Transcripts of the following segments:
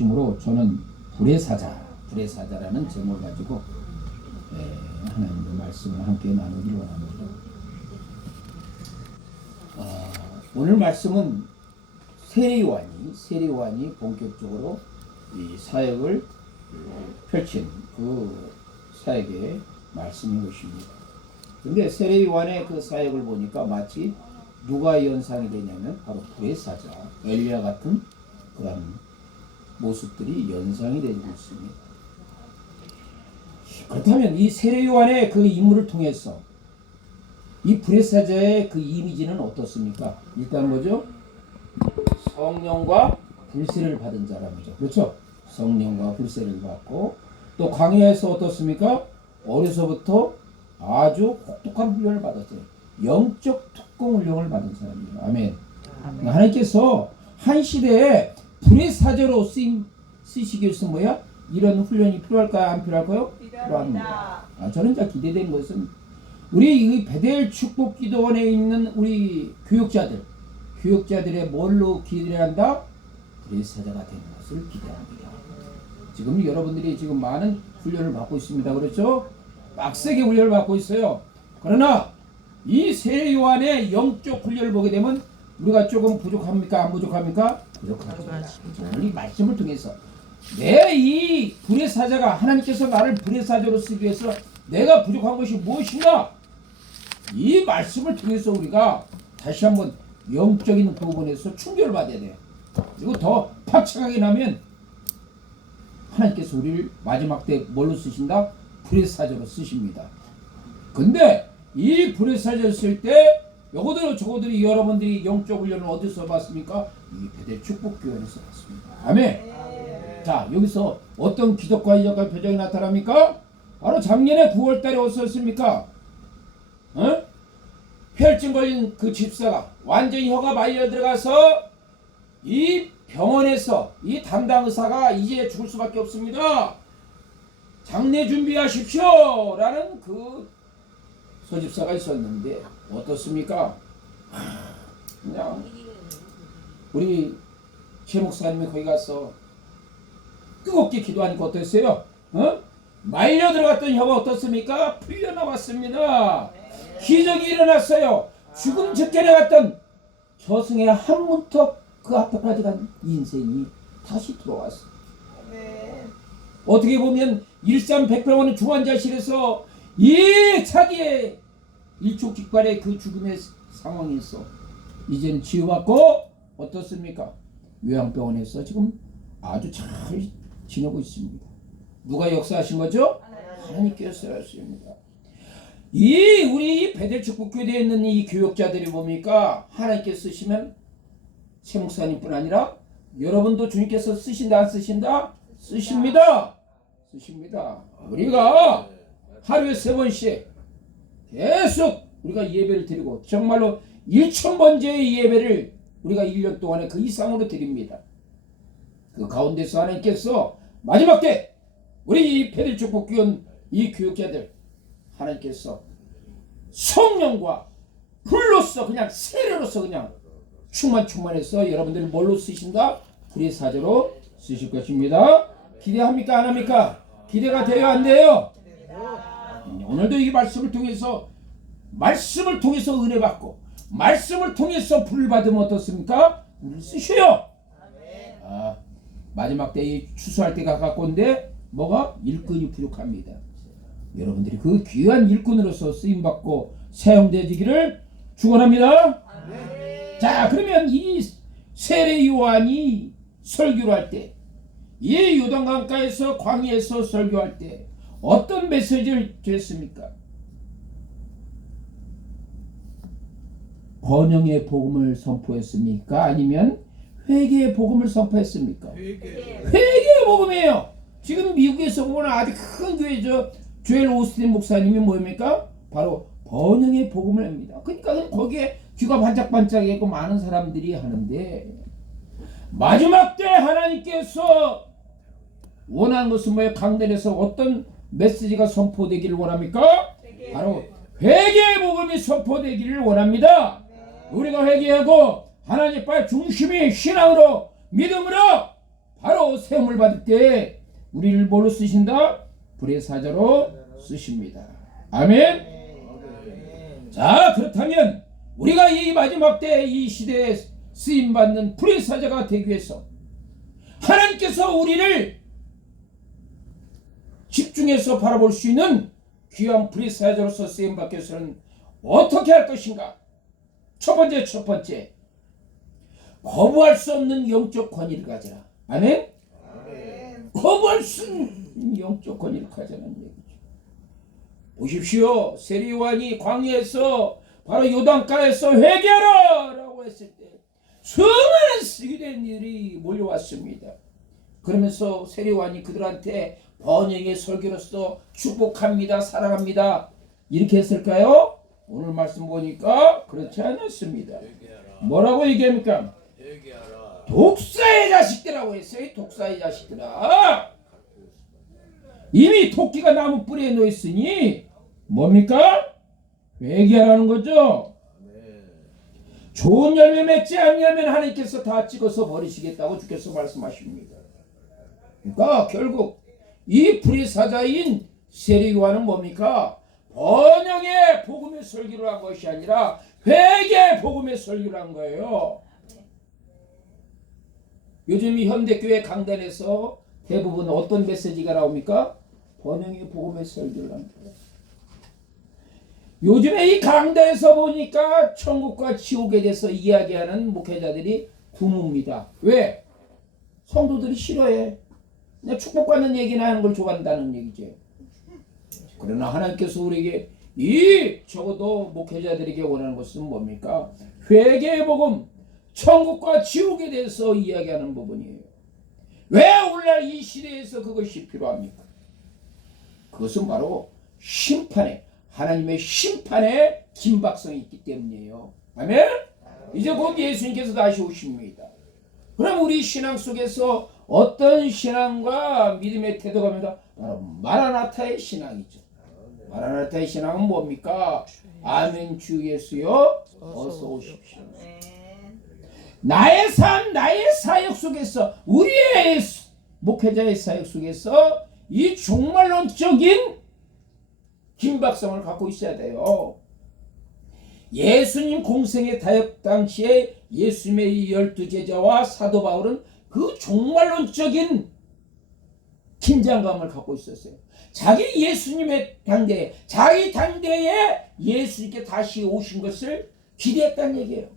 중심으로 저는 불의 사자라는 제목을 가지고 하나님의 말씀을 함께 나누기를 원합니다. 오늘 말씀은 세례요한이 본격적으로 이 사역을 펼친 그 사역의 말씀인 것입니다. 근데 세례요한의 그 사역을 보니까 마치 누가 연상이 되냐면 바로 불의 사자, 엘리야 같은 그런 모습들이 연상이 되고 있습니다. 그렇다면 이 세례요한의 그 인물을 통해서 이 불의 사자의 그 이미지는 어떻습니까? 일단 뭐죠? 성령과 불세를 받은 사람이죠. 그렇죠? 성령과 불세를 받고 또 광야에서 어떻습니까? 어려서부터 아주 혹독한 훈련을 받았어요. 영적 특공 훈련을 받은 사람이에요. 아멘. 하나님께서 한 시대에 불의 사자로 쓰시기 위해서 뭐야? 이런 훈련이 필요할까요? 안 필요할까요? 필요합니다. 저는 이제 기대되는 것은 우리 이 베델 축복기도원에 있는 우리 교육자들의 뭘로 기대해야 한다? 불의 사자가 되는 것을 기대합니다. 지금 여러분들이 지금 많은 훈련을 받고 있습니다. 그렇죠? 빡세게 훈련을 받고 있어요. 그러나 이 세례요한의 영적 훈련을 보게 되면 우리가 조금 부족합니까? 안 부족합니까? 부족합니다. 이 말씀을 통해서 내 이 불의 사자가 하나님께서 나를 불의 사자로 쓰기 위해서 내가 부족한 것이 무엇인가? 이 말씀을 통해서 우리가 다시 한번 영적인 부분에서 충격을 받아야 돼요. 그리고 더 박차가게 나면 하나님께서 우리를 마지막 때 뭘로 쓰신다? 불의 사자로 쓰십니다. 근데 이 불의 사자를 쓸 때 저거들이 여러분들이 영적 훈련을 어디서 받습니까? 이 베델 축복교회에서 받습니다. 아멘. 자, 여기서 어떤 기적과 이적과 표정이 나타납니까? 바로 작년에 9월달에 어떻습니까? 혈증 걸린 그 집사가 완전히 혀가 말려 들어가서 이 병원에서 이 담당 의사가 이제 죽을 수밖에 없습니다. 장례 준비하십시오 라는 그 서집사가 있었는데 어떻습니까? 그냥 우리 최 목사님이 거기 가서 뜨겁게 기도하니까 어땠어요? 말려 들어갔던 혀가 어떻습니까? 풀려나왔습니다. 기적이 일어났어요. 죽음 직전에 갔던 저승의 한 문턱 그 앞에까지 간 인생이 다시 들어왔어. 어떻게 보면 일산백병원의 중환자실에서 이 자기의 일촉즉발의 그 죽음의 상황에서 이제는 치유받고 어떻습니까? 요양병원에서 지금 아주 잘 지내고 있습니다. 누가 역사하신 거죠? 하나님께서 역사하십니다. 우리 베델 축복교회에 있는 이 교육자들이 뭡니까? 하나님께서 쓰시면 최 목사님뿐 아니라 여러분도 주님께서 쓰신다 안 쓰신다? 쓰십니다. 우리가 하루에 3번씩 계속 우리가 예배를 드리고 정말로 1000번째의 예배를 우리가 1년 동안에 그 이상으로 드립니다. 그 가운데서 하나님께서 마지막 때 우리 이 베델 축복교회 이 교육자들 하나님께서 성령과 불로서 그냥 세례로서 그냥 충만해서 여러분들을 뭘로 쓰신다? 불의 사자로 쓰실 것입니다. 기대합니까? 안 합니까? 기대가 돼요? 안 돼요? 오늘도 이 말씀을 통해서 은혜 받고 말씀을 통해서 불 받으면 어떻습니까? 불을 쓰셔요. 마지막 때 추수할 때가 가까운데 뭐가? 일꾼이 부족합니다. 여러분들이 그 귀한 일꾼으로서 쓰임받고 사용되기를 축원합니다. 자, 그러면 이 세례 요한이 설교를 할 때, 이 요단강가에서 광야에서 설교할 때 어떤 메시지를 주었습니까? 번영의 복음을 선포했습니까? 아니면 회개의 복음을 선포했습니까? 회개의 복음이에요. 지금 미국에서 보면 아주 큰 교회죠. 조엘 오스틴 목사님이 뭡니까? 바로 번영의 복음을 합니다. 그러니까 거기에 귀가 반짝반짝하고 많은 사람들이 하는데 마지막 때 하나님께서 원하는 것은 뭐예요? 강단에서 어떤 메시지가 선포되기를 원합니까? 바로 회개의 복음이 선포되기를 원합니다. 우리가 회개하고 하나님 빨리 중심이 신앙으로 믿음으로 바로 세움을 받을 때 우리를 뭘로 쓰신다? 불의 사자로 쓰십니다. 아멘. 자, 그렇다면 우리가 이 마지막 때 이 시대에 쓰임받는 불의 사자가 되기 위해서 하나님께서 우리를 집중해서 바라볼 수 있는 귀한 불의 사자로서 쓰임받기 위해서는 어떻게 할 것인가? 첫 번째, 거부할 수 없는 영적 권위를 가져라. 아멘? 거부할 수 없는 영적 권위를 가져라는 얘기죠. 보십시오. 세례 요한이 광야에서 바로 요단가에서 회개하라 라고 했을 때 수많은 쓰기된 일이 몰려왔습니다. 그러면서 세례 요한이 그들한테 번영의 설교로서 축복합니다, 사랑합니다 이렇게 했을까요? 오늘 말씀 보니까 그렇지 않았습니다. 뭐라고 얘기합니까? 독사의 자식들이라고 했어요. 독사의 자식들아. 이미 토끼가 나무 뿌리에 놓였으니 뭡니까? 회개하라는 거죠. 좋은 열매 맺지 않으면 하나님께서 다 찍어서 버리시겠다고 주께서 말씀하십니다. 그러니까 결국 이 불의 사자인 세례 요한은 뭡니까? 번영의 복음의 설교를 한 것이 아니라 회개의 복음의 설교를 한 거예요. 요즘 이 현대교회 강단에서 대부분 어떤 메시지가 나옵니까? 번영의 복음의 설교를 합니다. 요즘에 이 강단에서 보니까 천국과 지옥에 대해서 이야기하는 목회자들이 드뭅니다. 왜? 성도들이 싫어해. 그냥 축복받는 얘기나 하는 걸 좋아한다는 얘기죠. 그러나 하나님께서 우리에게 적어도 목회자들에게 원하는 것은 뭡니까? 회개의 복음, 천국과 지옥에 대해서 이야기하는 부분이에요. 왜 오늘날 이 시대에서 그것이 필요합니까? 그것은 바로 심판에, 하나님의 심판에 긴박성이 있기 때문이에요. 아멘? 이제 곧 예수님께서 다시 오십니다. 그럼 우리 신앙 속에서 어떤 신앙과 믿음의 태도가 뭡니까? 바로 마라나타의 신앙이죠. 마라나타의 신앙은 뭡니까? 아멘 주 예수여 어서 오십시오. 나의 삶, 나의 사역 속에서, 우리의 목회자의 사역 속에서 이 종말론적인 긴박성을 갖고 있어야 돼요. 예수님 공생의 타협 당시에 예수님의 12제자와 사도 바울은 그 종말론적인 긴장감을 갖고 있었어요. 자기 예수님의 당대에, 자기 당대에 예수님께 다시 오신 것을 기대했다는 얘기예요.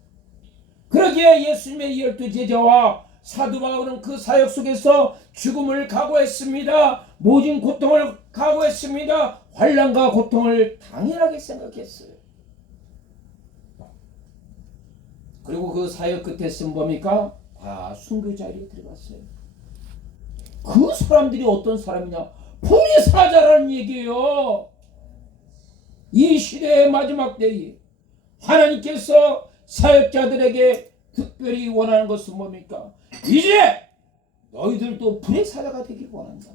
그러기에 예수님의 12제자와 사도 바울은 그 사역 속에서 죽음을 각오했습니다. 모진 고통을 각오했습니다. 환난과 고통을 당연하게 생각했어요. 그리고 그 사역 끝에 쓴 뭡니까? 다 순교 자리에 들어갔어요. 그 사람들이 어떤 사람이냐? 불의 사자라는 얘기예요. 이 시대의 마지막 때에 하나님께서 사역자들에게 특별히 원하는 것은 뭡니까? 이제 너희들도 불의 사자가 되길 원한다.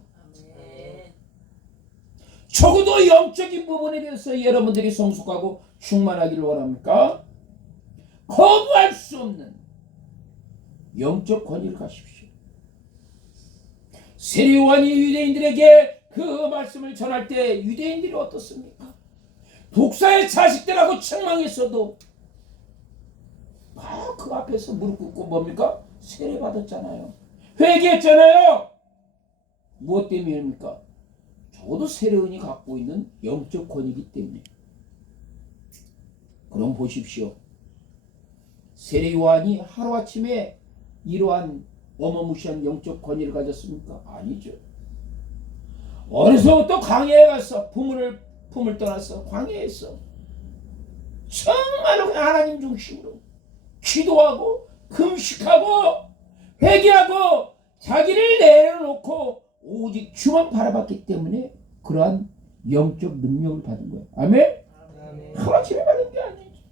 적어도 영적인 부분에 대해서 여러분들이 성숙하고 충만하기를 원합니까? 거부할 수 없는 영적 권위를 가십시오. 세례 요한이 유대인들에게 그 말씀을 전할 때 유대인들이 어떻습니까? 독사의 자식들하고 책망했어도 그 앞에서 무릎 꿇고 뭡니까? 세례 받았잖아요. 회개했잖아요. 무엇 때문입니까? 적어도 세례원이 갖고 있는 영적 권위이기 때문에. 그럼 보십시오. 세례 요한이 하루아침에 이러한 어마무시한 영적 권위를 가졌습니까? 아니죠. 어려서부터 광야에 가서 품을 떠나서 광야에서 정말로 그냥 하나님 중심으로 기도하고 금식하고 회개하고 자기를 내려놓고 오직 주만 바라봤기 때문에 그러한 영적 능력을 받은 거예요. 아멘? 하루아침에 받은 게 아니죠.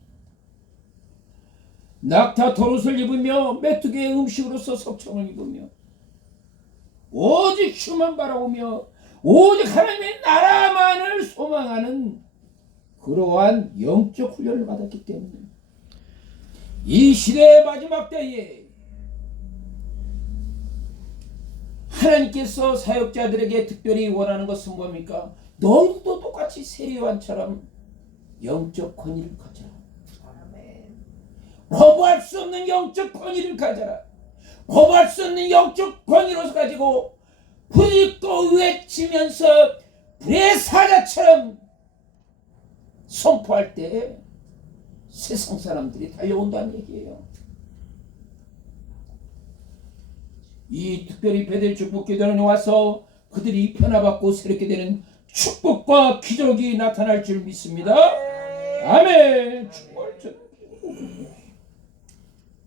낙타 털옷을 입으며 메뚜기의 음식으로서 석청을 입으며 오직 주만 바라보며 오직 하나님의 나라만을 소망하는 그러한 영적 훈련을 받았기 때문에 이 시대의 마지막 때에 하나님께서 사역자들에게 특별히 원하는 것은 뭡니까? 너희도 똑같이 세례요한처럼 영적 권위를 가져라. 거부할 수 없는 영적 권위를 가져라. 거부할 수 없는 영적 권위로 가지고 부르짖고 외치면서 불의 사자처럼 선포할 때 세상 사람들이 달려온다는 얘기예요. 이 특별히 베델 축복기도는 와서 그들이 변화받고 새롭게 되는 축복과 기적이 나타날 줄 믿습니다. 아멘. 축복을 전.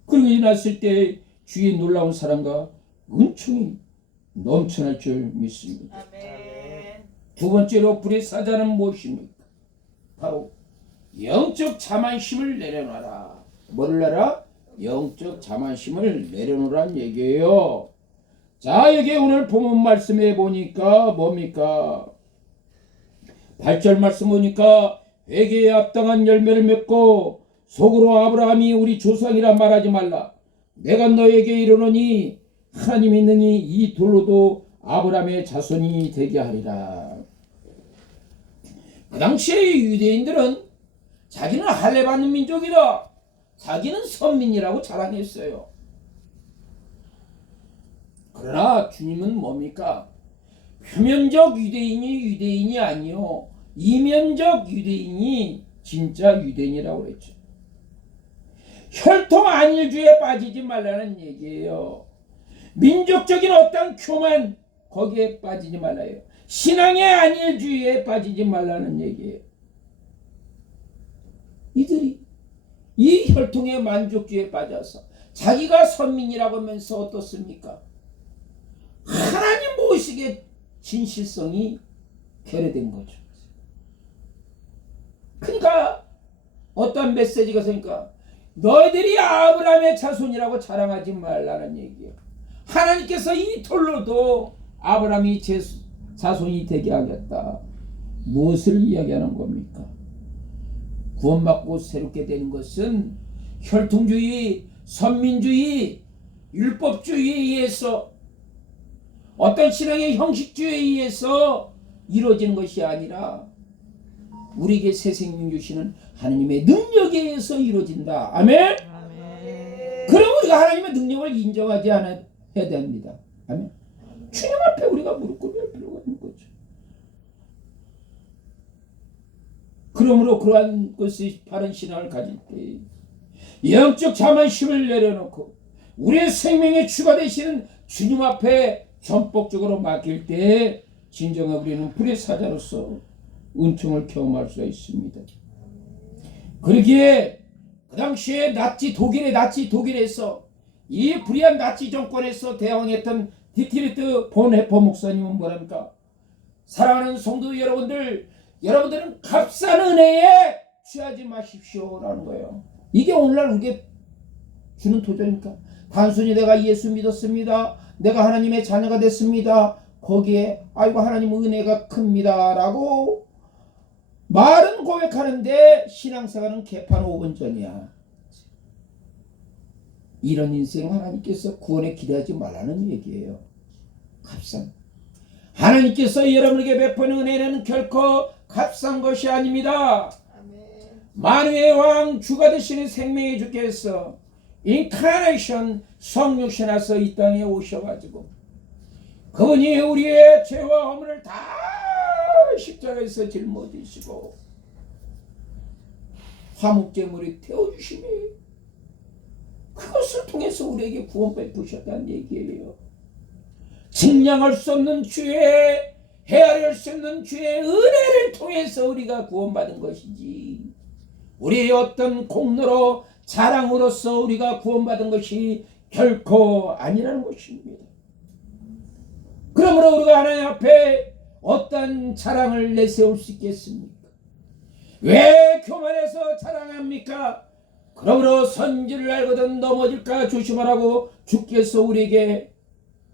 그리고 일어났을 때 주의 놀라운 사랑과 은총이 넘쳐날 줄 믿습니다. 아멘. 두 번째로 불의 사자는 무엇입니까? 바로 영적 자만심을 내려놔라. 뭐를 내라? 영적 자만심을 내려놓으란 얘기예요. 자, 여기 오늘 본문 말씀에 보니까 뭡니까? 8절 말씀 보니까 회개에 합당한 열매를 맺고 속으로 아브라함이 우리 조상이라 말하지 말라. 내가 너에게 이르노니 하나님이 능히 이 돌로도 아브라함의 자손이 되게 하리라. 그 당시에 유대인들은 자기는 할례받는 민족이다. 자기는 선민이라고 자랑했어요. 그러나 주님은 뭡니까? 표면적 유대인이 아니요, 이면적 유대인이 진짜 유대인이라고 그랬죠. 혈통 안일주의에 빠지지 말라는 얘기예요. 민족적인 어떤 교만, 거기에 빠지지 말아요. 신앙의 안일주의에 빠지지 말라는 얘기예요. 이들이 이 혈통의 만족주의에 빠져서 자기가 선민이라고 하면서 어떻습니까? 하나님 모시기에 진실성이 결여된 거죠. 그러니까 어떤 메시지가 있으니까 너희들이 아브라함의 자손이라고 자랑하지 말라는 얘기예요. 하나님께서 이 돌로도 아브라함이 자손이 되게 하겠다. 무엇을 이야기하는 겁니까? 구원받고 새롭게 되는 것은 혈통주의, 선민주의, 율법주의에 의해서 어떤 신앙의 형식주의에 의해서 이루어지는 것이 아니라 우리에게 새 생명 주시는 하나님의 능력에 의해서 이루어진다. 아멘? 아멘. 그럼 우리가 하나님의 능력을 인정하지 않아야 됩니다. 아멘? 주님 앞에 우리가 무릎 꿇을 필요가 있는 거죠. 그러므로 그러한 것이 바른 신앙을 가질 때 영적 자만심을 내려놓고 우리의 생명의 주가 되시는 주님 앞에 전폭적으로 맡길 때 진정한 우리는 불의 사자로서 은총을 경험할 수가 있습니다. 그러기에 그 당시에 독일의 나치 독일에서 이 불의한 나치 정권에서 대항했던 디트리트 본 해퍼 목사님은 뭐랍니까? 사랑하는 성도 여러분들은 값싼 은혜에 취하지 마십시오라는 거예요. 이게 오늘날 우리에게 주는 도전입니까? 단순히 내가 예수 믿었습니다, 내가 하나님의 자녀가 됐습니다, 거기에 아이고 하나님 은혜가 큽니다 라고 말은 고백하는데 신앙생활은 개판 5분 전이야. 이런 인생 하나님께서 구원에 기대하지 말라는 얘기예요. 값싼 하나님께서 여러분에게 베푸는 은혜는 결코 값싼 것이 아닙니다. 만유의 왕 주가 되시는 생명의 주께서 인카네이션 성육신하서 이 땅에 오셔가지고 그분이 우리의 죄와 허물을 다 십자가에서 짊어지시고 화목제물이 태워주시니 그것을 통해서 우리에게 구원 베푸셨다는 얘기예요. 증량할 수 없는 주의, 헤아릴 수 없는 주의 은혜를 통해서 우리가 구원받은 것이지 우리의 어떤 공로로 자랑으로서 우리가 구원받은 것이 결코 아니라는 것입니다. 그러므로 우리가 하나님 앞에 어떤 자랑을 내세울 수 있겠습니까? 왜 교만해서 자랑합니까? 그러므로 선지를 알거든 넘어질까 조심하라고 주께서 우리에게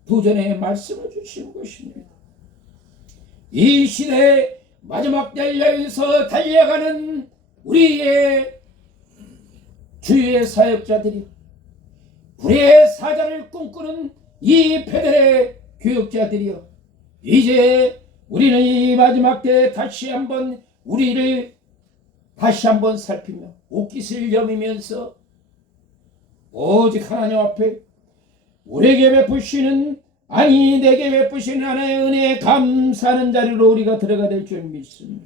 도전의 말씀을 주시는 것입니다. 이 시대의 마지막 달려에서 달려가는 우리의 주의 사역자들이 불의 사자를 꿈꾸는 이 베델의 교역자들이여, 이제 우리는 이 마지막 때 다시 한번 우리를 다시 한번 살피며 옷깃을 여미면서 오직 하나님 앞에 우리에게 베푸시는, 아니 내게 베푸시는 하나님의 은혜에 감사하는 자리로 우리가 들어가야 될 줄 믿습니다.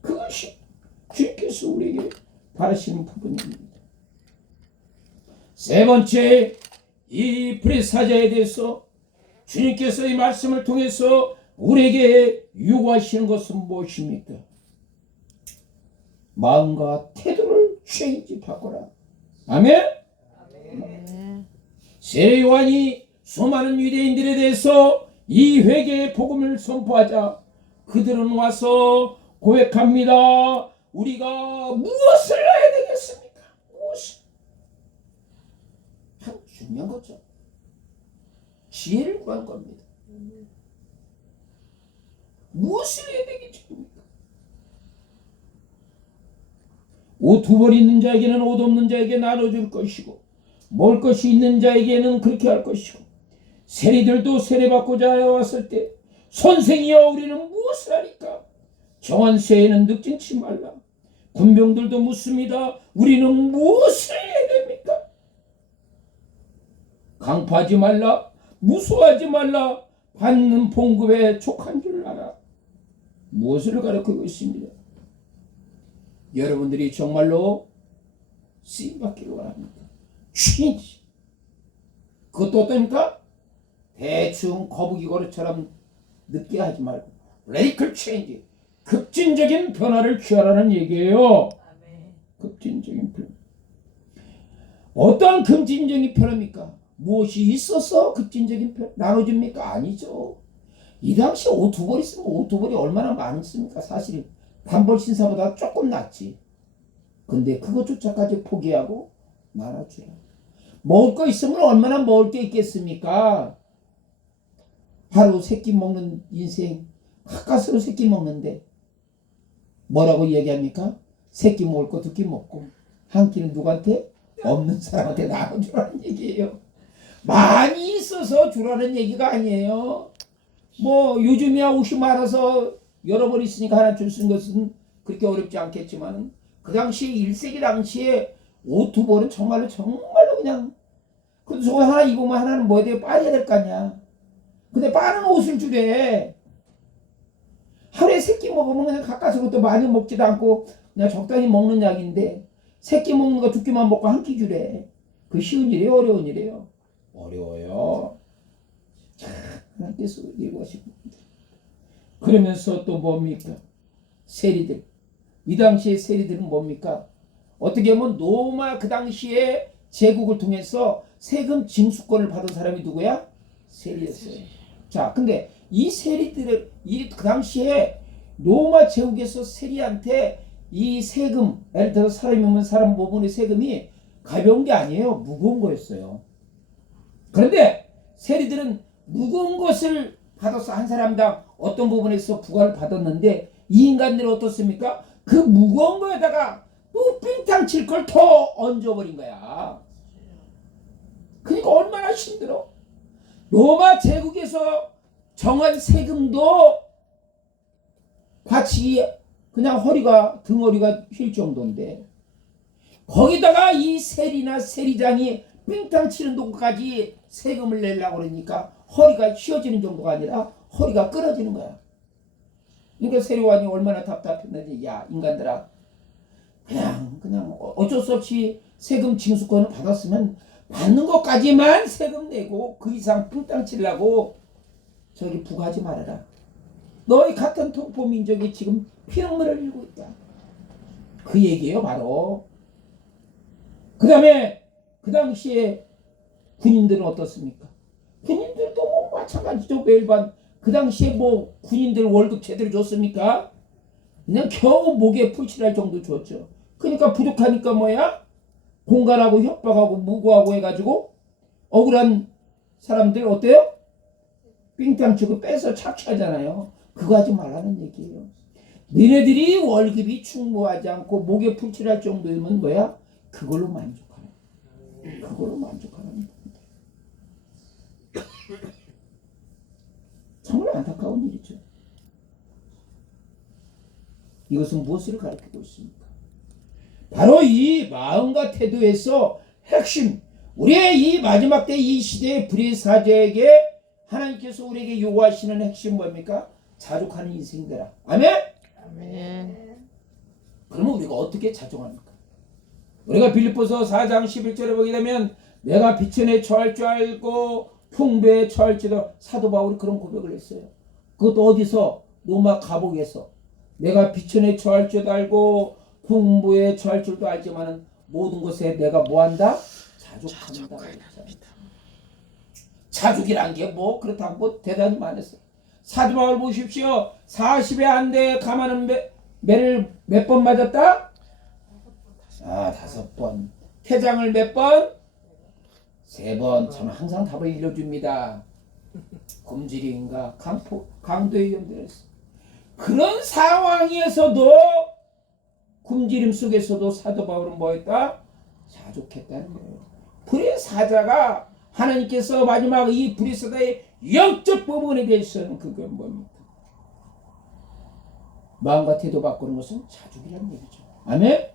그것이 주님께서 우리에게 바라시는 부분입니다. 세 번째, 이 불의 사자에 대해서 주님께서 이 말씀을 통해서 우리에게 요구하시는 것은 무엇입니까? 마음과 태도를 체인지 바꿔라. 아멘? 세례 요한이 수많은 유대인들에 대해서 이 회개의 복음을 선포하자 그들은 와서 고백합니다. 우리가 무엇을 해야 되겠습니까? 무엇을? 참 중요한 거죠. 지혜를 구한 겁니다. 무엇을 해야 되겠습니까? 옷 두 벌 있는 자에게는 옷 없는 자에게 나눠줄 것이고, 먹을 것이 있는 자에게는 그렇게 할 것이고, 세리들도 세례받고자 왔을 때 선생이여 우리는 무엇을 하리까? 정한 세에는 늑진치 말라. 군병들도 묻습니다. 우리는 무엇을 해야 됩니까? 강파하지 말라. 무수하지 말라. 받는 봉급에 족한 줄 알아. 무엇을 가르치고 있습니다. 여러분들이 정말로 쓰임받기를 원합니다. 취인지. 그것도 어떻습니까? 대충 거북이 걸음처럼 늦게 하지 말고 레이클 체인지, 급진적인 변화를 취하라는 얘기예요. 급진적인 변화. 어떤 급진적인 변화입니까? 무엇이 있어서 급진적인 변화 나눠줍니까? 아니죠. 이 당시 옷 두 벌 있으면 옷 두 벌이 얼마나 많습니까? 사실 단벌 신사보다 조금 낫지. 근데 그것조차까지 포기하고 나눠주라. 먹을 거 있으면 얼마나 먹을 게 있겠습니까? 하루 세 끼 먹는 인생, 가까스로 세 끼 먹는데 뭐라고 얘기합니까? 세 끼 먹을 거 두 끼 먹고 한 끼는 누구한테? 없는 사람한테 나눠주라는 얘기예요. 많이 있어서 주라는 얘기가 아니에요. 뭐 요즘이야 옷이 많아서 여러 벌 있으니까 하나 줄 수 있는 것은 그렇게 어렵지 않겠지만 그 당시에 1세기 당시에 옷 두 벌은 정말로 그냥, 그래도 저거 하나 입으면 하나는 뭐 해야 돼? 빨아야 될 거 아니야. 근데 빠른 옷을 주래. 하루에 세 끼 먹으면 그냥 가까스로 또 많이 먹지도 않고 그냥 적당히 먹는 약인데 세 끼 먹는 거 두 끼만 먹고 한 끼 주래. 그 쉬운 일이에요? 어려운 일이에요? 어려워요. 참 하나님께서 얘기하시고. 그러면서 또 뭡니까? 세리들. 이 당시에 세리들은 뭡니까? 어떻게 보면 로마 그 당시에 제국을 통해서 세금 징수권을 받은 사람이 누구야? 세리였어요. 자, 근데 이 세리들을 그 당시에 로마 제국에서 세리한테 이 세금, 예를 들어서 사람이 오면 사람 모분의 세금이 가벼운 게 아니에요. 무거운 거였어요. 그런데 세리들은 무거운 것을 받아서 한 사람당 어떤 부분에서 부과를 받았는데 이 인간들은 어떻습니까? 그 무거운 거에다가 또 빙탕 칠 걸 더 얹어버린 거야. 그러니까 얼마나 힘들어. 로마 제국에서 정한 세금도 같이 그냥 등허리가 휠 정도인데 거기다가 이 세리나 세리장이 빙탕 치는 돈까지 세금을 내려고 그러니까 허리가 휘어지는 정도가 아니라 허리가 끊어지는 거야. 그러니까 세리왕이 얼마나 답답했는지, 야 인간들아, 그냥 어쩔 수 없이 세금 징수권을 받았으면 받는 것까지만 세금 내고 그 이상 빙땅 치려고 저기 부과하지 말아라. 너희 같은 동포 민족이 지금 피눈물을 흘리고 있다. 그 얘기예요 바로. 그 다음에 그 당시에 군인들은 어떻습니까? 군인들도 뭐 마찬가지죠. 매일반 그 당시에 뭐 군인들 월급 제대로 줬습니까? 그냥 겨우 목에 풀칠할 정도 줬죠. 그러니까 부족하니까 뭐야? 공갈하고 협박하고 무고하고 해가지고 억울한 사람들 어때요? 빙땅 치고 빼서 착취하잖아요. 그거 하지 말라는 얘기예요. 너네들이 월급이 충분하지 않고 목에 풀칠할 정도면 뭐야? 그걸로 만족하라. 그걸로 만족하라는 겁니다. 놀라운 일이죠. 이것은 무엇을 가르치고 있습니까? 바로 이 마음과 태도에서 핵심, 우리의 이 마지막 때 이 시대의 불의 사제에게 하나님께서 우리에게 요구하시는 핵심 뭡니까? 자족하는 인생이더라. 아멘? 아멘. 그러면 우리가 어떻게 자족합니까? 우리가 빌립보서 4장 11절에 보게 되면 내가 비천에 처할 줄 알고 풍부에 처할지도 사도 바울이 그런 고백을 했어요. 그것도 어디서? 로마 감옥에서. 내가 비천에 처할 줄도 알고 풍부에 처할 줄도 알지만 모든 것에 내가 뭐한다? 자족한다. 자족이란 게 뭐 그렇다고 뭐 대단히 많았어요. 사도 바울 보십시오. 40에 한 대 감하는 매를 몇 번 맞았다? 5번. 태장을 몇 번? 3번. 저는 항상 답을 읽어줍니다. 굶주림과 강도의 위험들에서 그런 상황에서도 굶주림 속에서도 사도 바울은 뭐했다? 자족했다는 거예요. 불의 사자가 하나님께서 마지막 이 불의 사자의 영적 부분에 대해서는 그건 뭡니까? 마음과 태도 바꾸는 것은 자족이라는 얘기죠. 아멘?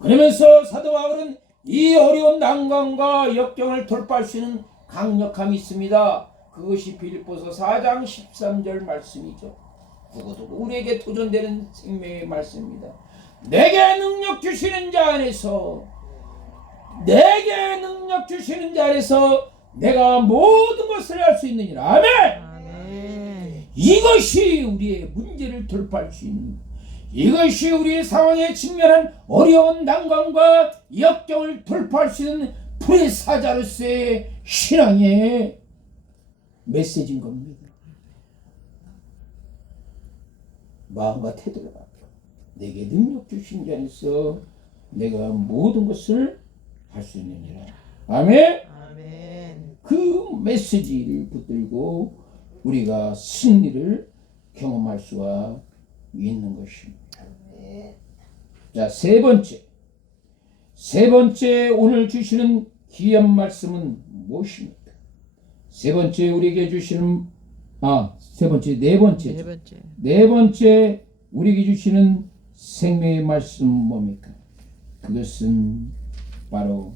그러면서 사도 바울은 이 어려운 난관과 역경을 돌파할 수 있는 강력함이 있습니다. 그것이 빌립보서 4장 13절 말씀이죠. 그것도 우리에게 도전되는 생명의 말씀입니다. 내게 능력 주시는 자 안에서 내게 능력 주시는 자 안에서 내가 모든 것을 할 수 있느니라. 아멘! 아멘. 이것이 우리의 문제를 돌파할 수 있는, 이것이 우리의 상황에 직면한 어려운 난관과 역경을 돌파할 수 있는 불의 사자로서의 신앙의 메시지인 겁니다. 마음과 태도를 바꿔 내게 능력 주신 자 안에서 내가 모든 것을 할 수 있느니라. 아멘. 아멘. 그 메시지를 붙들고 우리가 승리를 경험할 수가 있는 것입니다. 자, 세 번째 오늘 주시는 귀한 말씀은 무엇입니까? 네 번째 우리에게 주시는 생명의 말씀은 뭡니까? 그것은 바로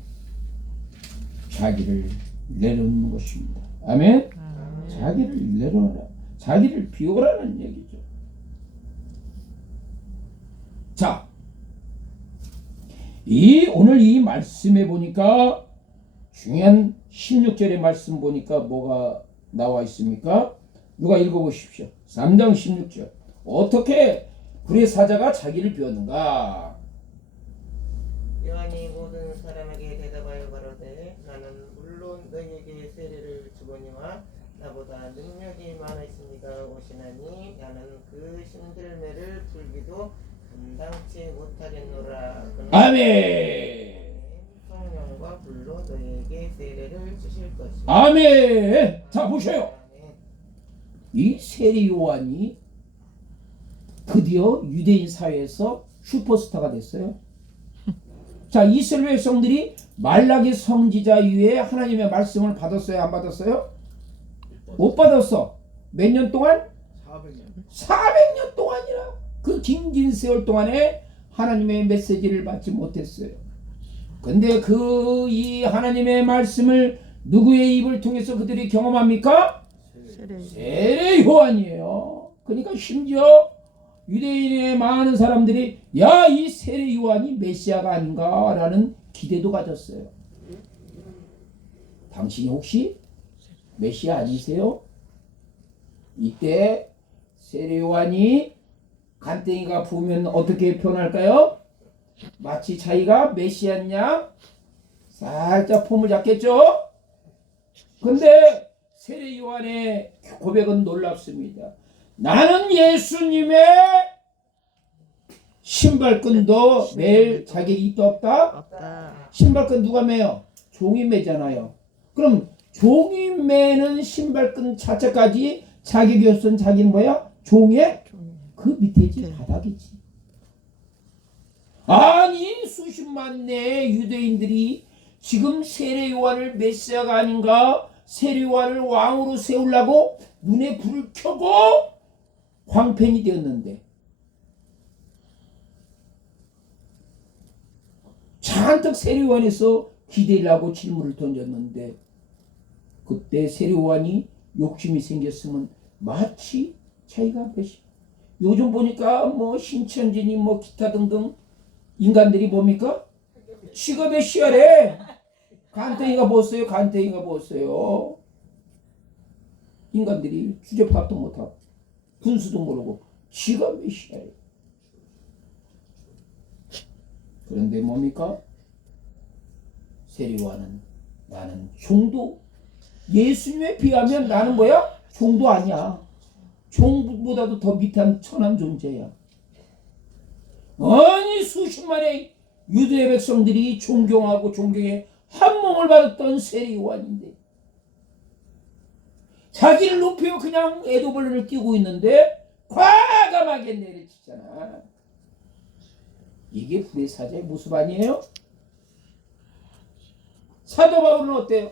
자기를 내려놓는 것입니다. 아멘? 자기를 내려놓으라. 자기를 비우라는 얘기죠. 자, 오늘 이 말씀에 보니까 중요한 16절의 말씀 보니까 뭐가 나와 있습니까? 누가 읽어보십시오. 3장 16절. 어떻게 불의 사자가 자기를 비웠는가? 요한이 모든 사람에게 대답하여 가로되 나는 물론 너희에게 세례를 주거니와 나보다 능력이 많으시니가 오시나니 나는 그 신들매를 풀기도 감당치 못하겠노라. 아멘. 성령과 불로 너희에게 세례를 주실 것이요. 아멘. 자, 보셔요. 이 세례 요한이 드디어 유대인 사회에서 슈퍼스타가 됐어요. 자, 이스라엘 백성들이 말라기 선지자 이후에 하나님의 말씀을 받았어요? 안 받았어요? 못 받았어. 몇 년 동안? 400년 동안이라. 그 긴 세월 동안에 하나님의 메시지를 받지 못했어요. 근데 이 하나님의 말씀을 누구의 입을 통해서 그들이 경험합니까? 세례 요한이에요. 그러니까 심지어 유대인의 많은 사람들이 야, 이 세례 요한이 메시아가 아닌가라는 기대도 가졌어요. 당신이 혹시 메시아 아니세요? 이때 세례 요한이 간땡이가 부으면 어떻게 표현할까요? 마치 자기가 메시아냐 살짝 폼을 잡겠죠? 근데 세례 요한의 고백은 놀랍습니다. 나는 예수님의 신발끈도 매일 자격이 있다 없다? 없다. 신발끈 누가 매요? 종이 매잖아요. 그럼 종이 매는 신발끈 자체까지 자격이 없은 자기는 뭐야? 종의 그 밑에지, 바닥이지. 아니 수십만 내 유대인들이 지금 세례 요한을 메시아가 아닌가 세례요한을 왕으로 세우려고 눈에 불을 켜고 광팬이 되었는데 잔뜩 세례요한에서 기대를 하고 질문을 던졌는데 그때 세례요한이 욕심이 생겼으면 마치 자기가 몇시 요즘 보니까 뭐 신천지니 뭐 기타 등등 인간들이 뭡니까? 지가 메시아래. 간땡이가 보았어요. 간땡이가 보았어요. 인간들이 주제파도 못하고 군수도 모르고 지가 메시아래. 그런데 뭡니까? 세례요한은 나는 종도 예수님에 비하면 나는 뭐야? 종도 아니야. 종보다도 더 밑한 천한 존재야. 아니 수십만의 유대 백성들이 존경하고 존경해 한 몸을 받았던 세례요한인데 자기를 높여 그냥 애도벌레를 띄고 있는데 과감하게 내리치잖아. 이게 불의 사자의 모습 아니에요? 사도 바울은 어때요?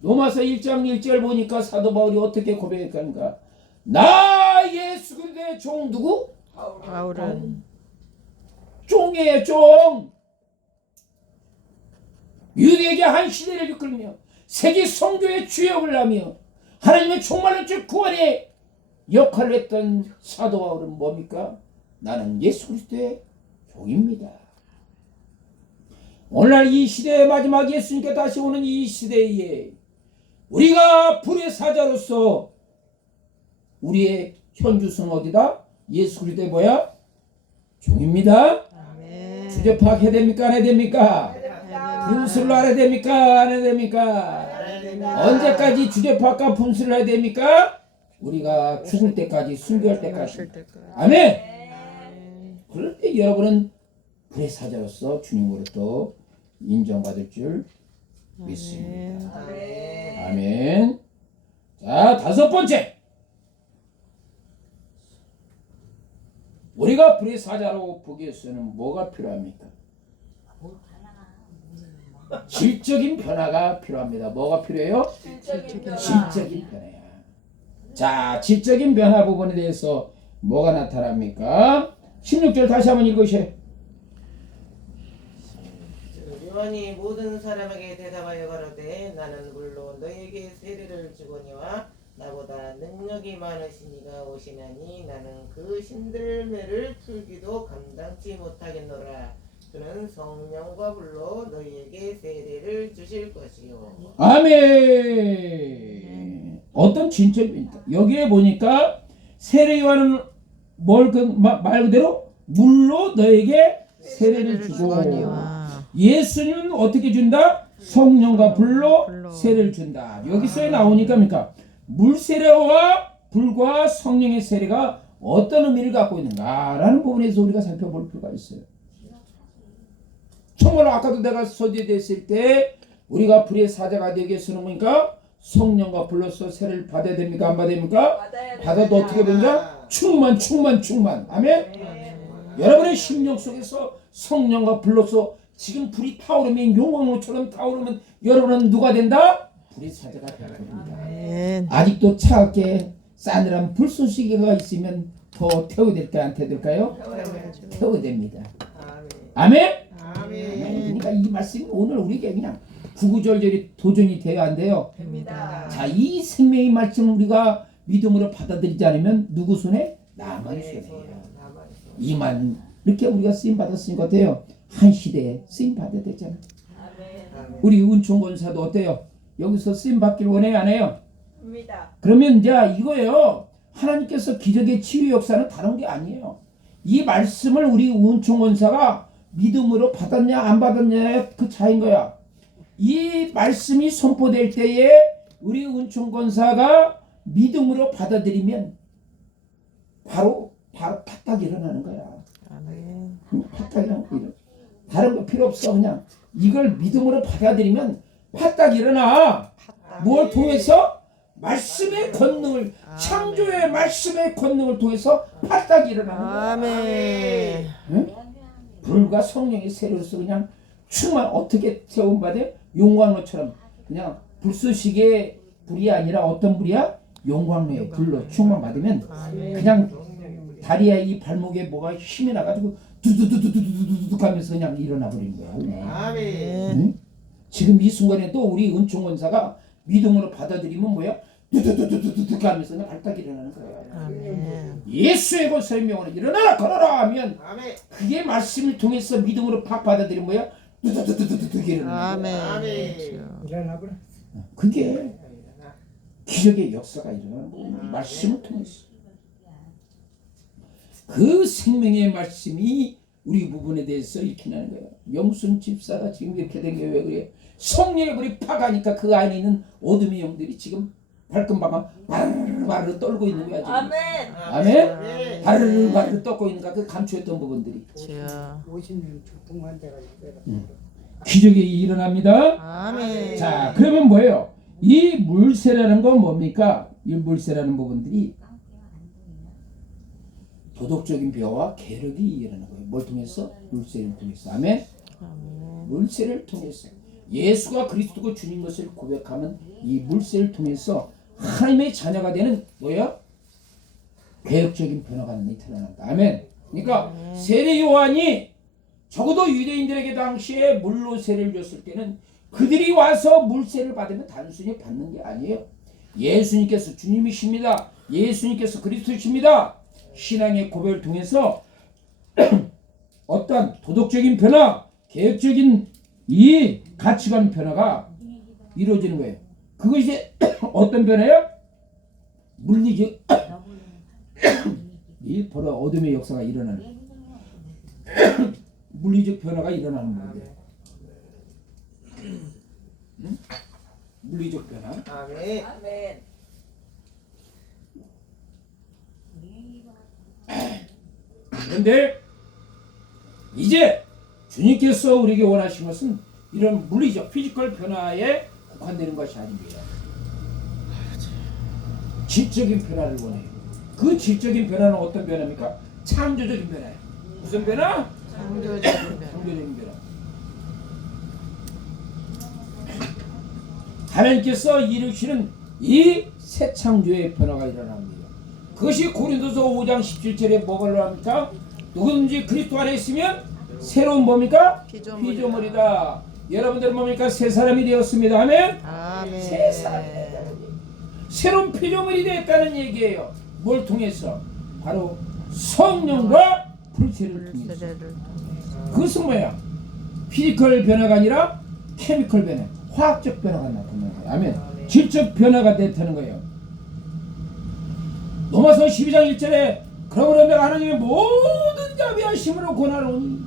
로마서 1장 1절 보니까 사도 바울이 어떻게 고백할까? 나 예수 그리스도의 종 누구? 바울은 종이에요. 종. 유대에게 한 시대를 이끌며 세계 성교의 주역을 하며 하나님의 총괄론적 구원의 역할을 했던 사도 바울은 뭡니까? 나는 예수 그리스도의 종입니다. 오늘날 이 시대의 마지막 예수님께 다시 오는 이 시대에 우리가 불의 사자로서 우리의 현주소는 어디다? 예수 그리스도의 뭐야? 종입니다. 아멘. 주제 파악해야 됩니까? 안 해야 됩니까? 분수를 알아야 됩니까? 안 해야 됩니까? 언제까지 주제 파악과 분수를 해야 됩니까? 우리가 죽을 때까지, 순교할 때까지. 아멘. 그럴 때 여러분은 불의 사자로서 주님으로부터 인정받을 줄 믿습니다. 아멘. 자, 다섯 번째. 우리가 불의 사자로 보기 위해서는 뭐가 필요합니까? 질적인 변화가 필요합니다. 뭐가 필요해요? 질적인 변화야. 자, 질적인 변화 부분에 대해서 뭐가 나타납니까? 16절 다시 한번 읽으세요. 요한이 모든 사람에게 대답하여 가로되 나는 물론 너에게 세례를 주거니와 나보다 능력이 많으신 이가 오시나니 나는 그 신들매를 풀기도 감당치 못하겠노라. 그는 성령과 불로 너희에게 세례를 주실 것이요. 아멘. 어떤 진짜입니까? 여기에 보니까 세례요한은 말 그대로 물로 너에게 세례를 주고 예수님은 어떻게 준다? 성령과 불로 세례를 준다. 여기서 나오니까 뭡니까? 물 세례와 불과 성령의 세례가 어떤 의미를 갖고 있는가라는 부분에서 우리가 살펴볼 필요가 있어요. 정말 아까도 내가 소개됐을 때 우리가 불의 사자가 되기 위해서는 뭐니까 성령과 불로서 세례를 받아야 됩니까? 안 받아야 됩니까? 받아도 어떻게 되는가? 충만. 아멘? 여러분의 심령 속에서 성령과 불로서 지금 불이 타오르면 용광로처럼 타오르면 여러분은 누가 된다? 불의 사자가 되는 겁니다. 아직도 차갑게 싸늘한 불쏘시개가 있으면 더 태워야 될까요? 안 태워야 될까요? 태워야 됩니다. 아멘? 그러니까 이 말씀이 오늘 우리에게 그냥 구구절절이 도전이 돼야 안 돼요. 자, 이 생명의 말씀 우리가 믿음으로 받아들이지 않으면 누구 손에? 나만의 손에요. 이만 이렇게 우리가 쓰임 받았으니까 어때요? 한 시대에 쓰임 받아야 되잖아. 우리 은총 권사도 어때요? 여기서 쓰임 받길 원해요, 안 해요? 그러면 이제 이거예요. 하나님께서 기적의 치유 역사는 다른 게 아니에요. 이 말씀을 우리 은총 권사가 믿음으로 받았냐 안 받았냐의 그 차이인 거야. 이 말씀이 선포될 때에 우리 은총 권사가 믿음으로 받아들이면 바로 파딱 일어나는 거야. 파딱 일어나. 다른 거 필요 없어. 그냥 이걸 믿음으로 받아들이면 파딱 일어나. 뭘 통해서? 말씀의 권능을 창조의 말씀의 권능을 통해서 파딱 일어나는 거야. 아멘. 응? 불과 성령의 세례로서 그냥 충만 어떻게 세움받아? 용광로처럼 그냥 불쏘시개 불이 아니라 어떤 불이야? 영광로의 불로 충만받으면 아멘. 그냥 다리에 이 발목에 뭐가 힘이 나가지고 두두두두두두두 하면서 그냥 일어나 버리는 거야. 아멘. 응? 지금 이 순간에 또 우리 은총원사가 믿음으로 받아들이면 뭐야? 두두두두두두 하면서 그냥 발딱 일어나는 거야. 아멘. 예수의 그 설명으로 일어나라 걸어라 하면 아멘. 그게 말씀을 통해서 믿음으로 팍 받아들이면 뭐야? 두두두두두두 일어나는 거야. 아멘. 아멘. 그게 기적의 역사가 일어나는 거야. 말씀을 통해서. 그 생명의 말씀이 우리 부분에 대해서 이렇게 나는 거예요. 영순 집사가 지금 이렇게 된 게 왜 그래? 성령의 불이 파가니까 그 안에 있는 어둠의 영들이 지금 발끈방아 바르르 떨고 있는 거야 지금. 아멘. 바르르 떨고 있는 거야. 그 감추었던 부분들이. 주여. 50년 동안 돼가 기적이 일어납니다. 아멘. 자, 그러면 뭐예요? 이 물세라는 건 뭡니까? 이 물세라는 부분들이 도덕적인 벼와 계력이 일어나는 거예요. 뭘 통해서? 물세를 통해서. 아멘. 물세를 통해서 예수가 그리스도고 주님 것을 고백하면 이 물세를 통해서 하나님의 자녀가 되는 뭐야? 개혁적인 변화가 나타난다. 아멘. 그러니까 세례 요한이 적어도 유대인들에게 당시에 물로 세례를 줬을 때는 그들이 와서 물세를 받으면 단순히 받는 게 아니에요. 예수님께서 주님이십니다. 예수님께서 그리스도이십니다. 신앙의 고백을 통해서 어떤 도덕적인 변화, 개혁적인 이 가치관 변화가 이루어지는 거예요. 그것이 어떤 변화예요? 물리적 이 바로 어둠의 역사가 일어나는 물리적 변화가 일어나는 거예요. 응? 물리적 변화. 아멘. 그런데 이제 주님께서 우리에게 원하신 것은 이런 물리적 피지컬 변화에 국한되는 것이 아닙니다. 질적인 변화를 원해요. 그 질적인 변화는 어떤 변화입니까? 창조적인 변화예요. 무슨 변화? 창조적인 변화. 창조적인 변화. 하나님께서 이루시는 이 새 창조의 변화가 일어납니다. 그것이 고린도서 5장 17절에 뭐가 합니까? 누구든지 그리스도 안에 있으면 새로운 뭡니까? 피조물이다. 여러분들은 뭡니까? 새 사람이 되었습니다. 아멘. 아멘. 새 사람이 되었다는 얘기. 새로운 피조물이 되었다는 얘기예요. 뭘 통해서? 바로 성령과 불세를 통해서. 세례를 통해서. 그것은 뭐야? 피지컬 변화가 아니라 케미컬 변화, 화학적 변화가 나타나는 거예요. 아멘. 질적 변화가 됐다는 거예요. 로마서 12장 1절에 그러므로 내가 하나님의 모든 자비하심으로 권하노니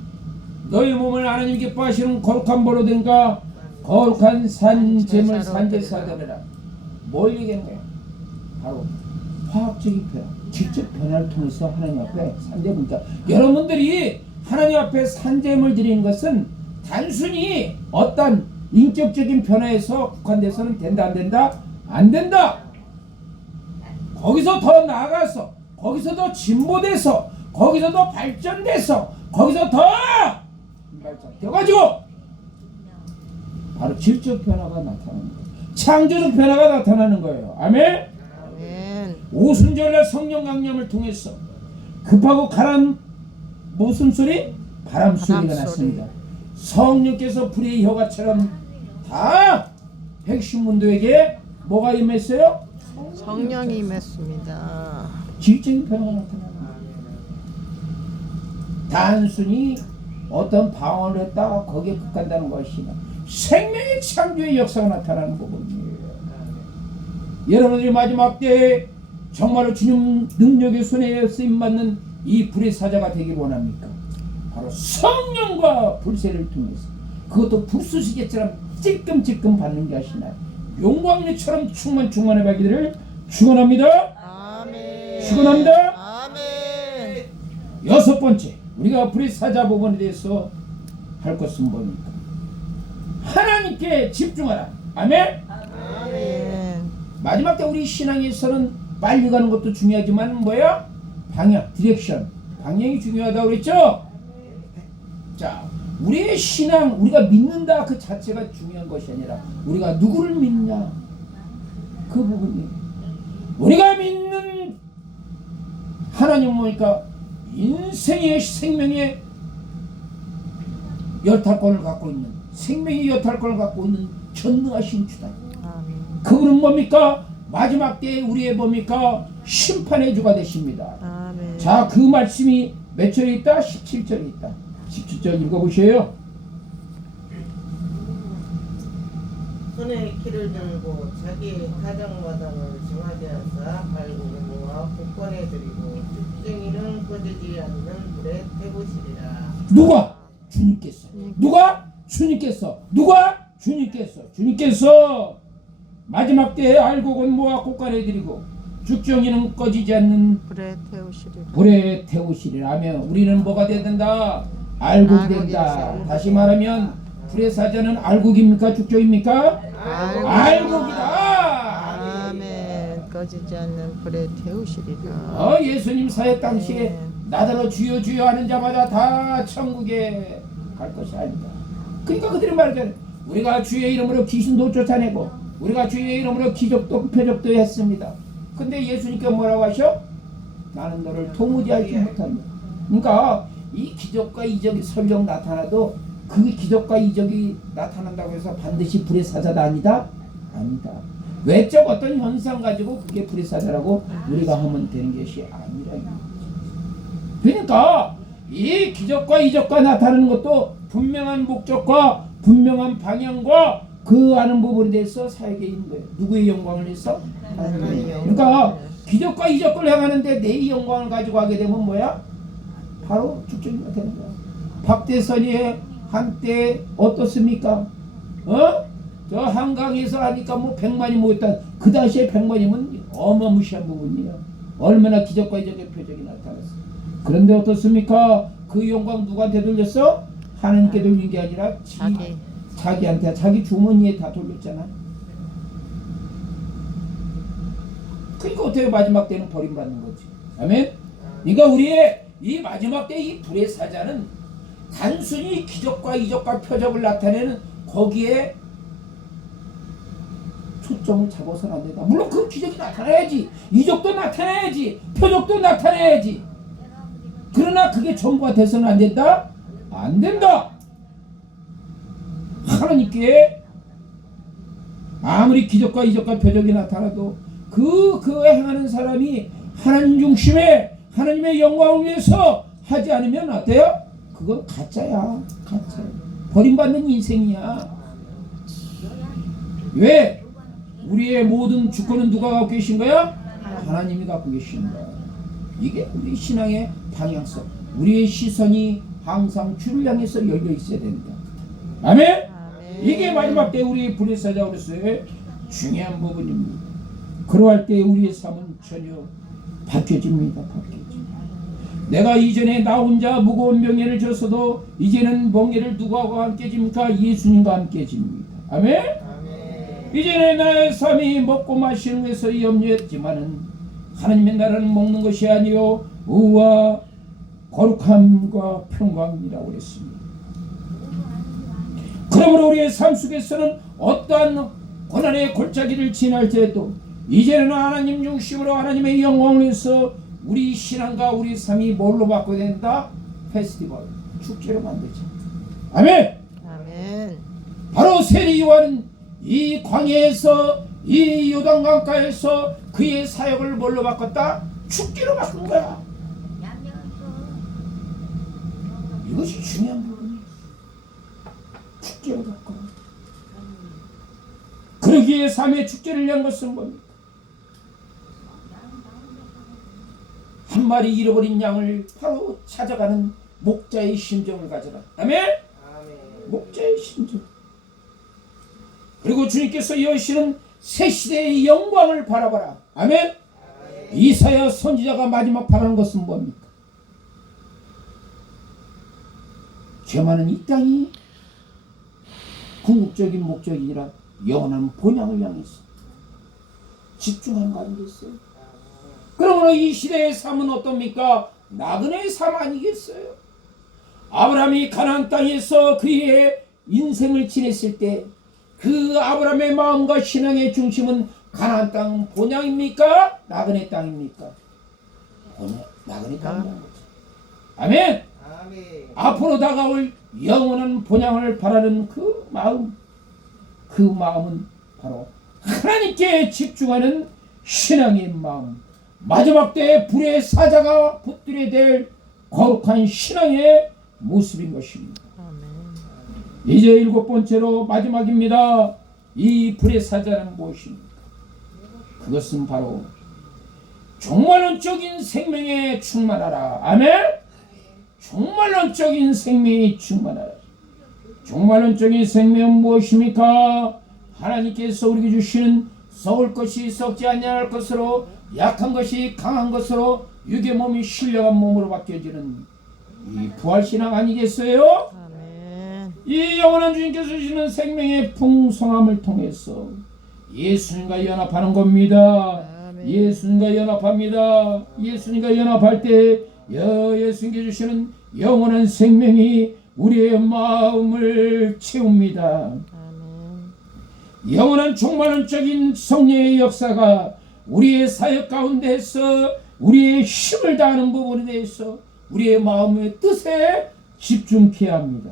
너희 몸을 하나님 기뻐하시는 거룩한 보로 된가 거룩한 산제물 산제사되라. 뭘 얘기하는 거야? 바로 화학적인 변화, 질적 변화를 통해서 하나님 앞에 산제물. 여러분들이 하나님 앞에 산제물 드리는 것은 단순히 어떤 인격적인 변화에서 국한돼서는 된다 안 된다? 안 된다. 거기서 더 나아가서 거기서 더 진보돼서 거기서 더 발전돼서 거기서 더 발전돼가지고 바로 질적 변화가 나타나는 거예요. 창조적 변화가 나타나는 거예요. 아멘. 아멘. 오순절날 성령 강림을 통해서 급하고 가란 무슨 소리? 바람 소리가 바람 소리. 났습니다. 성령께서 불의 혀가처럼 다 백신문도에게 뭐가 임했어요? 성령이 임했습니다. 질적인 변화가 나타나는 거예요. 단순히 어떤 방언을 했다 거기에 국한다는 것이 아니라 생명의 창조의 역사가 나타나는 부분이에요. 여러분들이 마지막 때에 정말로 주님 능력의 손에 쓰임받는 이 불의 사자가 되길 원합니까? 바로 성령과 불세를 통해서 그것도 불쏘시개처럼 찔끔찔끔 받는 게 아시나요? 용광류처럼 충만해 가기를 축원합니다. 아멘. 축원합니다. 아멘. 여섯 번째, 우리가 불의 사자 부분에 대해서 할 것은 뭡니까? 하나님께 집중하라. 아멘. 아멘. 마지막 때 우리 신앙에서는 빨리 가는 것도 중요하지만 뭐야? 방향, 디렉션, 방향이 중요하다고 그랬죠? 자, 우리의 신앙, 우리가 믿는다 그 자체가 중요한 것이 아니라 우리가 누구를 믿냐 그 부분이. 우리가 믿는 하나님은 뭐니까 인생의 생명의 여탈권을 갖고 있는, 생명의 여탈권을 갖고 있는 전능하신 주다. 아멘. 그분은 뭡니까? 마지막 때에 우리의 뭡니까? 심판의 주가 되십니다. 아멘. 자, 그 말씀이 몇 절에 있다? 17절에 있다. 17절 읽어보세요. 손에 키를 들고 자기의 가장마당을 정하게 하사 발구르미와 복권에 드리고 쭉쟁이는 꺼지지 않는 불에 태우시리라. 누가? 주님께서. 누가? 주님께서. 누가? 주님께서. 주님께서 마지막 때에 알곡은 모아 꽃가루에 드리고 죽정이는 꺼지지 않는 불에 태우시리라. 불에 태우시리라 하며 우리는 뭐가 돼야 된다? 알곡이 된다. 알곡이 다시 말하면 불의 사자는 알곡입니까? 죽정입니까? 알곡이다. 아멘. 꺼지지 않는 불에 태우시리라. 예수님 사역 당시에 나더러 주여 주여 하는 자마다 다 천국에 갈 것이 아니다. 그러니까 그들이 말하잖아요. 우리가 주의 이름으로 귀신도 쫓아내고 우리가 주의 이름으로 기적도 표적도 했습니다. 근데 예수님께서 뭐라고 하셔? 나는 너를 도무지 알지 못한다. 그러니까 이 기적과 이적이 설령 나타나도 그 기적과 이적이 나타난다고 해서 반드시 불의 사자다 아니다? 아니다. 외적 어떤 현상 가지고 그게 불의 사자라고 우리가 하면 되는 것이 아니라. 그러니까 이 기적과 이적과 나타나는 것도 분명한 목적과 분명한 방향과 그 아는 부분에 대해서 사역에 있는 거예요. 누구의 영광을 위해서? 하나님의. 그러니까 기적과 이적을 행하는데 내 영광을 가지고 하게 되면 뭐야? 바로 죽정이가 되는 거야. 박대선이 한때 어떻습니까? 저 한강에서 하니까 뭐 100만이 모였다. 그 당시에 100만이면 어마무시한 부분이야. 얼마나 기적과 이적의 표적이 나타났어. 그런데 어떻습니까? 그 영광 누구한테 돌렸어? 하나님께 돌린 게 아니라 자기한테, 자기 주머니에 다 돌렸잖아. 그러니까 어떻게 마지막 때는 버림받는 거지. 아멘? 그러니까 우리의 이 마지막 때 이 불의 사자는 단순히 기적과 이적과 표적을 나타내는 거기에 초점을 잡아서는 안 된다. 물론 그 기적이 나타나야지, 이적도 나타나야지, 표적도 나타나야지. 그러나 그게 전부가 돼서는 안 된다? 안 된다. 하나님께 아무리 기적과 이적과 표적이 나타나도 그 행하는 사람이 하나님 중심에 하나님의 영광을 위해서 하지 않으면 어때요? 그건 가짜야. 가짜. 버림받는 인생이야. 왜? 우리의 모든 주권은 누가 갖고 계신 거야? 하나님이 갖고 계신 거야. 이게 우리 신앙의 방향성. 우리의 시선이 항상 주를 향해서 열려 있어야 된다. 아멘? 이게 마지막 때 우리 불의 사자로서의 중요한 부분입니다. 그러할 때 우리의 삶은 전혀 바뀌어집니다. 내가 이전에 나 혼자 무거운 명예를 졌어도 이제는 멍에를 누구와 함께 집니까? 예수님과 함께 집니다. 아멘? 이전에 나의 삶이 먹고 마시는 것에서 염려했지만은 하나님의 나라는 먹는 것이 아니요 의와 거룩함과 평강이라고 그랬습니다. 그러므로 우리의 삶 속에서는 어떠한 고난의 골짜기를 지날지라도 이제는 하나님 중심으로 하나님의 영광을 위해서 우리 신앙과 우리 삶이 뭘로 바꿔야 된다? 페스티벌, 축제로 만들자. 아멘. 아멘. 바로 세리 요한은 이 광야에서 이 요단강가에서 그의 사역을 뭘로 바꿨다? 축제로 바꾼 거야. 이것이 중요한 부분이야. 축제로 바꿔. 그러기에 삶의 축제를 연 것은 뭡니까? 한 마리 잃어버린 양을 바로 찾아가는 목자의 심정을 가져라. 아멘? 목자의 심정. 그리고 주님께서 여시는 새 시대의 영광을 바라봐라. 아멘? 이사야 선지자가 마지막 바라는 것은 뭡니까? 죄 많은 이 땅이 궁극적인 목적이라 영원한 본향을 향해서 집중하는 거 아니겠어요? 그러므로 이 시대의 삶은 어떻습니까? 나그네의 삶 아니겠어요? 아브라함이 가나안 땅에서 그의 인생을 지냈을 때 그 아브라함의 마음과 신앙의 중심은 가나안 땅 본향입니까? 나그네 땅입니까? 본향, 나그네 땅이라는 거죠. 아멘. 아멘. 앞으로 다가올 영원한 본향을 바라는 그 마음은 바로 하나님께 집중하는 신앙의 마음, 마지막 때에 불의 사자가 붙들어야 될 거룩한 신앙의 모습인 것입니다. 아멘. 이제 7번째로 마지막입니다. 이 불의 사자는 무엇입니까? 그것은 바로 종말론적인 생명에 충만하라. 아멘. 종말론적인 생명이 충만하라. 종말론적인 생명은 무엇입니까? 하나님께서 우리에게 주시는 썩을 것이 썩지 아니할 것으로, 약한 것이 강한 것으로, 육의 몸이 신령한 몸으로 바뀌어지는 이 부활신앙 아니겠어요? 아멘. 이 영원한 주님께서 주시는 생명의 풍성함을 통해서 예수님과 연합하는 겁니다. 아멘. 예수님과 연합합니다. 예수님과 연합할 때 예수님께 주시는 영원한 생명이 우리의 마음을 채웁니다. 아멘. 영원한 종말론적인 성령의 역사가 우리의 사역 가운데서 우리의 힘을 다하는 부분에 대해서 우리의 마음의 뜻에 집중해야 합니다.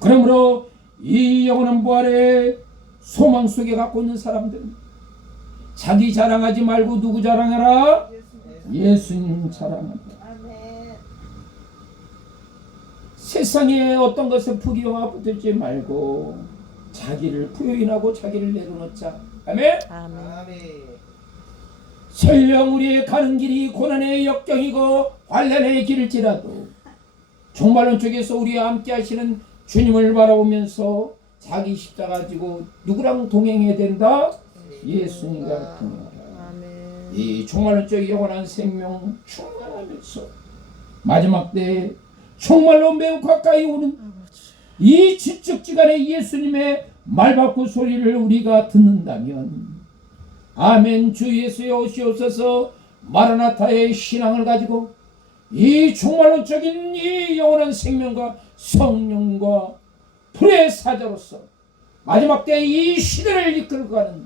그러므로 이 영원한 부활의 소망 속에 갖고 있는 사람들은 자기 자랑하지 말고 누구 자랑하라? 예수님 자랑한다. 세상에 어떤 것에 부귀영화 붙들지 말고 자기를 부여인하고 자기를 내려놓자. 아멘. 아멘. 아멘. 설령 우리의 가는 길이 고난의 역경이고 환난의 길일지라도 종말론 쪽에서 우리와 함께 하시는 주님을 바라보면서 자기 십자가 지고 누구랑 동행해야 된다? 예수님과 동행하라. 아멘. 이 종말론 쪽 영원한 생명 충만하면서 마지막 때 정말로 매우 가까이 오는 이 지적지간의 예수님의 말바꾸 소리를 우리가 듣는다면 아멘. 주 예수여 오시옵소서. 마라나타의 신앙을 가지고 이 종말론적인 이 영원한 생명과 성령과 불의 사자로서 마지막 때 이 시대를 이끌어가는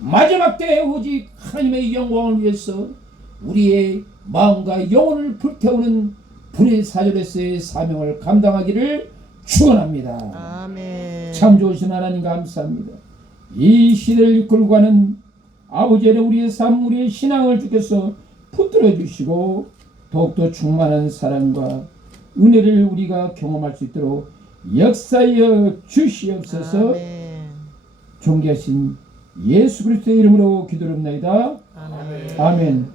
마지막 때에 오직 하나님의 영광을 위해서 우리의 마음과 영혼을 불태우는 불의 사자로서의 사명을 감당하기를 축원합니다. 아멘. 참 좋으신 하나님 감사합니다. 이 시대를 이끌고 가는 아버지의 우리의 삶, 우리의 신앙을 주께서 붙들어 주시고 더욱더 충만한 사랑과 은혜를 우리가 경험할 수 있도록 역사하여 주시옵소서. 아멘. 존귀하신 예수 그리스도의 이름으로 기도합나이다. 아멘. 아멘.